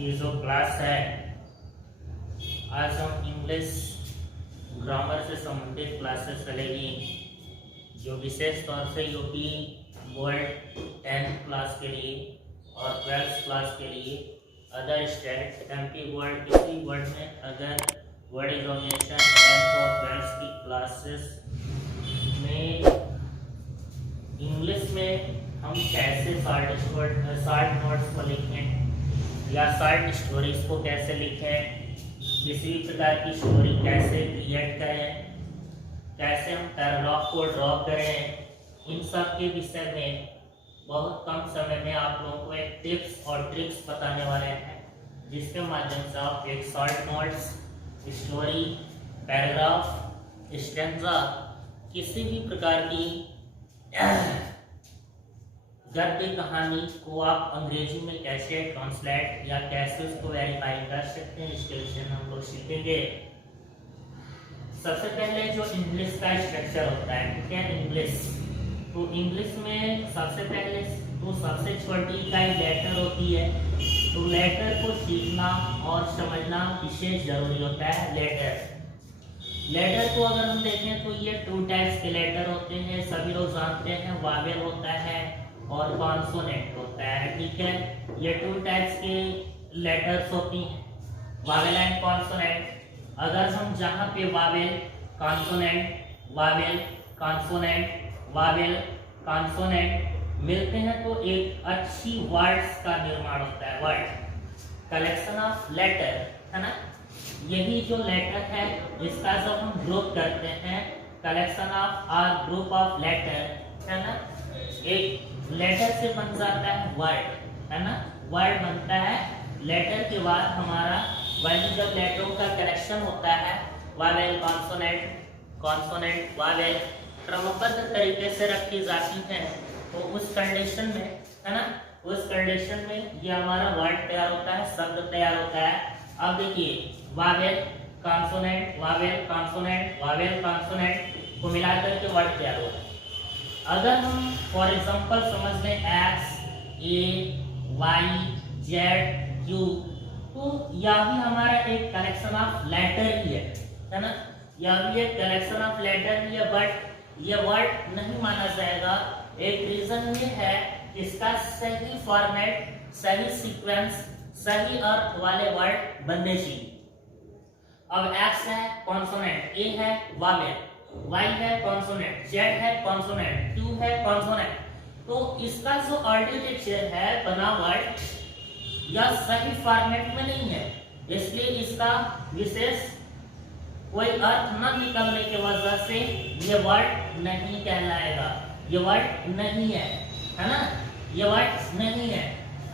की जो क्लास है, आज हम इंग्लिश ग्रामर से संबंधित क्लासेस चलेगी, जो विशेष तौर से यूपी बोर्ड 10th क्लास के लिए और 12th क्लास के लिए, अदर स्टेट एमपी बोर्ड किसी बोर्ड में अगर वर्ड एग्जामिनेशन 10th और 12th की क्लासेस में इंग्लिश में हम कैसे शॉर्ट नोट्स को लिखें या शॉर्ट स्टोरीज को कैसे लिखें, किसी प्रकार की स्टोरी कैसे क्रिएट करें, कैसे हम पैराग्राफ को ड्रॉ करें, इन सब के विषय में बहुत कम समय में आप लोगों को एक टिप्स और ट्रिक्स बताने वाले हैं, जिसके माध्यम से आप एक short notes, story, paragraph, stanza, किसी भी प्रकार की गद्य कहानी को आप अंग्रेजी में कैसे ट्रांसलेट या कैसे उसको वेरीफाई कर सकते हैं, इसके विषय में हम लोग सीखेंगे। सबसे पहले जो इंग्लिश का स्ट्रक्चर होता है, ठीक है, इंग्लिश, तो इंग्लिश में सबसे पहले तो सबसे छोटी इकाई लेटर होती है, तो लेटर को सीखना और समझना विशेष जरूरी होता है। लेटर को अगर हम देखें तो ये 2 टाइप्स के लेटर होते हैं, सभी लोग जानते हैं, वावेल होता है और कॉन्सोनेंट होता है, ठीक है। ये 2 टाइप्स के लेटर्स होती हैं, वावेल एंड कॉन्सोनेंट। अगर हम जहाँ पे वावेल कॉन्सोनेंट मिलते हैं तो एक अच्छी वर्ड्स का निर्माण होता है। वर्ड कलेक्शन ऑफ लेटर, है ना, यही जो लेटर है इसका जब हम ग्रुप करते हैं, कलेक्शन ऑफ और ग्रुप ऑफ लेटर, है ना, एक लेटर से बन जाता है वर्ड, है ना, वर्ड बनता है। लेटर के बाद हमारा वही जब लेटरों का कलेक्शन होता है, वावेल कॉन्सोनेंट वावेल क्रमबद्ध तरीके से रखी जाती हैं, तो उस कंडीशन में, है ना, उस कंडीशन में ये हमारा वर्ड तैयार होता है, शब्द तैयार होता है। अब देखिए वावेल कॉन्सोनेंट को मिलाकर के वर्ड तैयार होता है। अगर हम फॉर एग्जांपल समझ लें एक्स, ए, वाई, जेड, क्यू, तो यह भी हमारा एक कलेक्शन ऑफ लेटर ही है ना, यह भी एक कलेक्शन ऑफ लेटर ही है, बट यह वर्ड नहीं माना जाएगा। एक रीजन ये है, इसका सही फॉर्मेट, सही सीक्वेंस, सही अर्थ वाले वर्ड बनने चाहिए। अब एक्स है कॉन्सोनेंट, ए है वावेल, Y है कॉन्सोनेंट, Z है कॉन्सोनेंट, Q है कॉन्सोनेंट, तो इसका जो आर्टिकल है बना वर्ड यह सही फॉर्मेट में नहीं है, इसलिए इसका विशेष कोई अर्थ न निकलने की वजह से ये वर्ड नहीं कहलाएगा, ये वर्ड नहीं है ना, ये वर्ड नहीं है।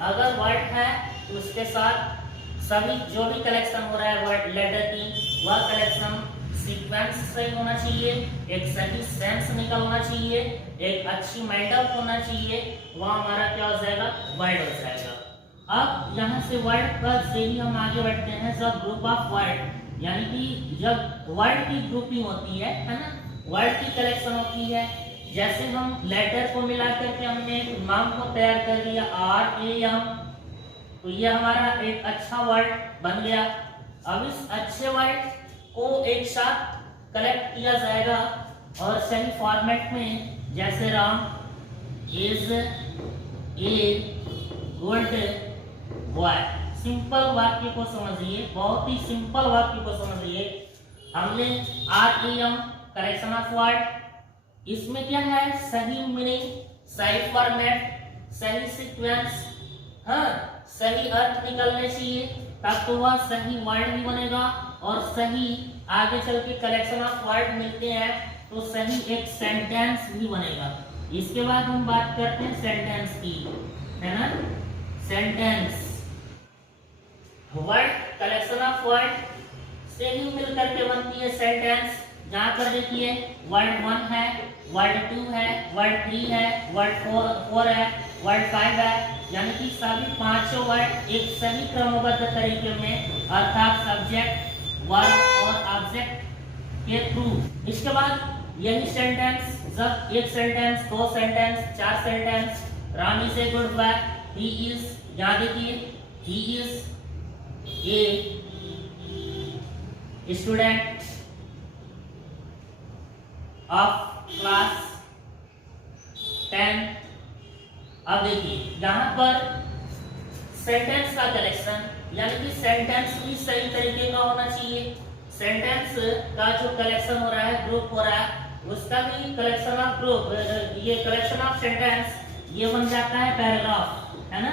अगर वर्ड है तो उसके साथ सभी जो भी कलेक्शन हो रहा है वर्ड लेटर की, वह कलेक्शन सीक्वेंस सही होना चाहिए, एक सही सेंस निकलना चाहिए, एक अच्छी मेंटल होना चाहिए, वह हमारा क्या हो जाएगा, वर्ड हो जाएगा। अब यहाँ से वर्ड पर से ही हम आगे बढ़ते हैं, जब ग्रुप ऑफ वर्ड, यानी कि जब वर्ड की ग्रुपिंग होती है ना, वर्ड की कलेक्शन होती है। जैसे हम लेटर को मिला करके हमने नाम को तैयार कर दिया RAM, तो यह हमारा एक अच्छा वर्ड बन गया। अब इस अच्छे वर्ड को एक साथ कलेक्ट किया जाएगा और सही फॉर्मेट में, जैसे Ram is a good boy. Simple वाक्य को समझिए, बहुत ही सिंपल वाक्य को समझिए। हमने RAM कलेक्शन ऑफ वर्ड, इसमें क्या है, सही मीनिंग, सही फॉर्मेट, सही सीक्वेंस, हाँ, सही अर्थ निकलने चाहिए, तब तो वह सही वर्ड भी बनेगा और सही आगे चल के कलेक्शन ऑफ वर्ड मिलते हैं तो सही एक सेंटेंस भी बनेगा। इसके बाद हम बात करते हैं सेंटेंस की, है ना, sentence word collection of word से ही मिलकर के बनती है सेंटेंस। जहाँ पर देखिए वर्ड 1 है, वर्ड 2 है, वर्ड 3 है, वर्ड 4 है, वर्ड 5 है, यानी कि सभी 5 वर्ड एक सही क्रमबद्ध तरीके में, अर्थात सब्जेक्ट, वर्ब और ऑब्जेक्ट के थ्रू। इसके बाद यही सेंटेंस, जब एक sentence, 2 sentence, 4 sentence, Ram is a good boy, he is, यहाँ देखिए he is a student of class 10। अब देखिए यहाँ पर सेंटेंस का कलेक्शन, यानी कि सेंटेंस भी सही तरीके का होना चाहिए। सेंटेंस का जो कलेक्शन हो रहा है, ग्रुप हो रहा है, उसका भी कलेक्शन ऑफ ग्रुप, ये कलेक्शन ऑफ सेंटेंस ये बन जाता है पैराग्राफ, है ना।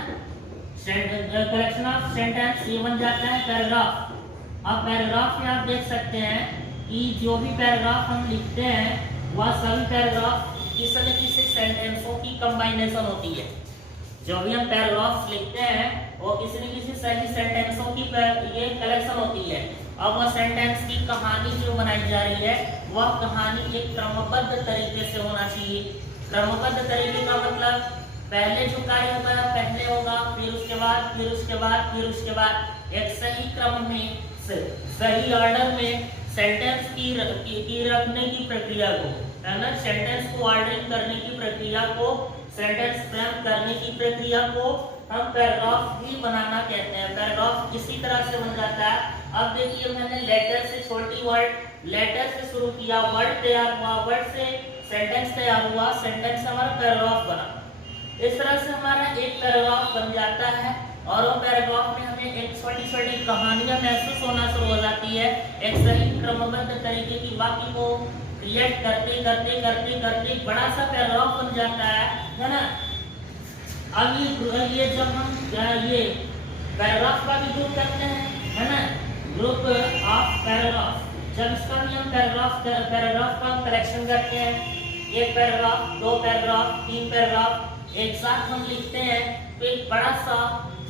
कलेक्शन ऑफ सेंटेंस ये बन जाता है पैराग्राफ। अब पैराग्राफ में आप देख सकते हैं कि जो भी पैराग्राफ हम लिखते हैं वह सभी पैराग्राफ किसी न किसी सेंटेंसों की कंबाइनेशन होती है। जो भी हम पैराग्राफ लिखते हैं वो किसी न किसी सही सेंटेंसों की ये कलेक्शन होती है। अब वह सेंटेंस की कहानी जो बनाई जा रही है वह कहानी एक क्रमबद्ध तरीके से होना चाहिए। क्रमबद्ध तरीके का मतलब पहले जो कार्य होगा पहले होगा, फिर उसके बाद, फिर उसके बाद, फिर उसके बाद, एक सही क्रम में सही ऑर्डर में सेंटेंस की रखने की प्रक्रिया को, है ना, सेंटेंस को ऑर्डरिंग करने की प्रक्रिया को, सेंटेंस फ्रेम करने की प्रक्रिया को हम पैराग्राफ भी बनाना कहते हैं। पैराग्राफ इसी तरह से बन जाता है। अब देखिए मैंने लेटर से छोटी वर्ड लेटर से शुरू किया, वर्ड तैयार हुआ, वर्ड से सेंटेंस तैयार हुआ, सेंटेंस से हमारा पैराग्राफ बना। इस तरह से हमारा एक पैराग्राफ बन जाता है और वो पैराग्राफ में हमें एक छोटी छोटी कहानियां महसूस होना शुरू हो जाती है। एक सही क्रमबद्ध तरीके की वाक्य को क्रिएट करते करते करते करते बड़ा सा पैराग्राफ बन जाता है ना। अब ये जब हम ये पैराग्राफ का भी ग्रुप करते हैं, है ना, ग्रुप ऑफ पैराग्राफ, जब इसका भी हम पैराग्राफ का कलेक्शन करते हैं, एक पैराग्राफ, दो पैराग्राफ, तीन पैराग्राफ एक साथ हम लिखते हैं तो एक बड़ा सा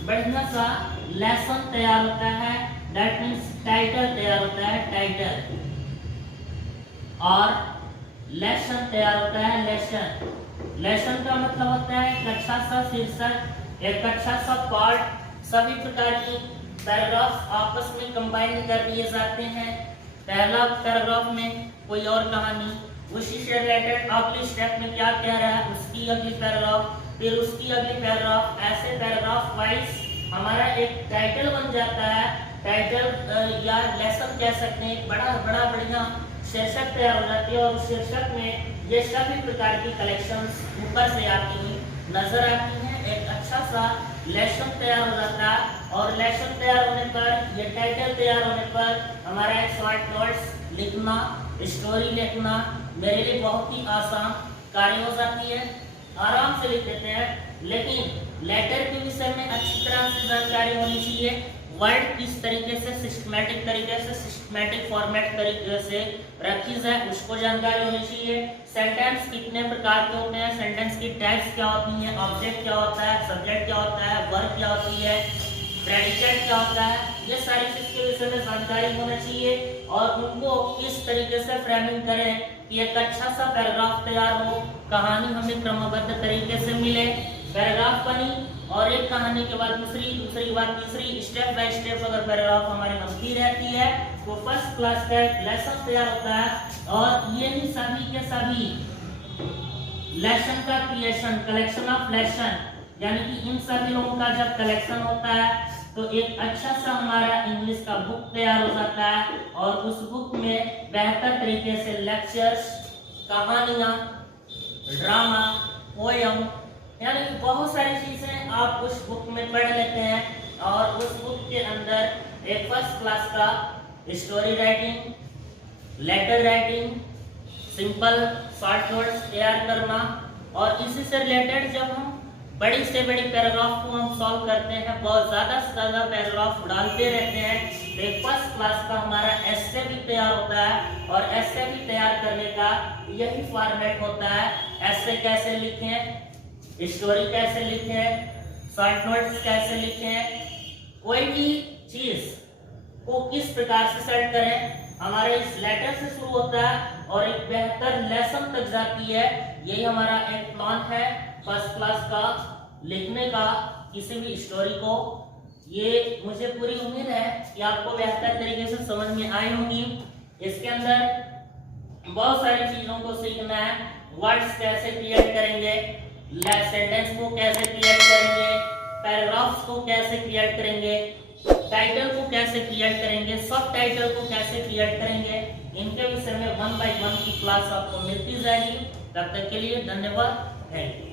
बढ़िया सा लेसन तैयार होता है। दैट मीन्स टाइटल तैयार होता है, टाइटल, और लेसन तैयार होता है, लेसन। लेसन का मतलब होता है एक अच्छा सा शीर्षक, एक अच्छा सा पार्ट। सभी प्रकार की पैराग्राफ आपस में कंबाइन कर लिए जाते हैं। पहला पैराग्राफ में कोई और कहानी, उसी से रिलेटेड अगली स्टेप में क्या कह रहा है उसकी अगली पैराग्राफ, फिर उसकी अगली पैराग्राफ, ऐसे पैराग्राफ वाइज हमारा एक टाइटल बन जाता है। टाइटल या लेसन कह सकते हैं, बड़ा बढ़िया शीर्षक तैयार हो जाती है और उस शीर्षक में ये सभी प्रकार की कलेक्शंस ऊपर से आती हुई नजर आती हैं। एक अच्छा सा लेसन तैयार हो जाता है और लेसन तैयार होने पर, ये टाइटल तैयार होने पर हमारा एक शॉर्ट नोट्स लिखना, स्टोरी लिखना मेरे लिए बहुत ही आसान कार्य हो जाती है। आराम से लिख देते हैं। लेकिन लेटर के विषय में अच्छी तरह से जानकारी होनी चाहिए। वर्ड किस तरीके से सिस्टमैटिक तरीके से, सिस्टमैटिक फॉर्मेट तरीके से रखी जाए उसको जानकारी होनी चाहिए। सेंटेंस कितने प्रकार के होते हैं, सेंटेंस की टाइप्स क्या होती हैं, ऑब्जेक्ट क्या होता है, सब्जेक्ट क्या होता है, वर्ब क्या होती है, प्रेडिकेट क्या होता है, ये सारी चीज के विषय में जानकारी होना चाहिए और उनको किस तरीके से फ्रेमिंग करें कि एक अच्छा सा पैराग्राफ तैयार हो, कहानी हमें क्रमबद्ध तरीके से मिले। पैराग्राफ बनी और एक कहानी के बाद दूसरी, दूसरी के बाद तीसरी, स्टेप बाय स्टेप अगर पैराग्राफ हमारी बनती रहती है तो फर्स्ट क्लास का लेसन तैयार होता है। और ये ही सभी के सभी लेसन का क्रिएशन, कलेक्शन ऑफ लेसन, यानी कि इन सभी लोगों का जब कलेक्शन होता है तो एक अच्छा सा हमारा इंग्लिश का बुक तैयार हो जाता है और उस बुक में बेहतर तरीके से लेक्चर्स, कहानियां, ड्रामा, पोयम, यानी कि बहुत सारी चीजें आप उस बुक में पढ़ लेते हैं और उस बुक के अंदर एक फर्स्ट क्लास का story writing, letter writing, simple short notes तैयार करना। और इसी से रिलेटेड जब हम बड़ी से बड़ी पैराग्राफ को हम सॉल्व करते हैं, बहुत ज्यादा से ज्यादा पैराग्राफ डालते रहते हैं, तो एक फर्स्ट क्लास का हमारा एस्से भी तैयार होता है। और एस्से भी तैयार करने का यही फॉर्मेट होता है। एस्से कैसे लिखें, स्टोरी कैसे लिखें, शॉर्ट नोट्स कैसे लिखें, कोई भी चीज को किस प्रकार से सेट करें, हमारे इस लेटर से शुरू होता है और एक बेहतर लेसन तक जाती है। यही हमारा एक प्लान है फर्स्ट क्लास का लिखने का किसी भी स्टोरी को। ये मुझे पूरी उम्मीद है कि आपको बेहतर तरीके से समझ में आई होगी। इसके अंदर बहुत सारी चीजों को सीखना है। वर्ड्स कैसे क्रिएट करेंगे, सेंटेंस को कैसे क्रिएट करेंगे, पैराग्राफ्स को कैसे क्रिएट करेंगे, टाइटल को कैसे क्रिएट करेंगे, सब टाइटल को कैसे क्रिएट करेंगे, इनके विषय में 1 by 1 की क्लास आपको मिलती जाएगी। तब तक के लिए धन्यवाद, थैंक यू।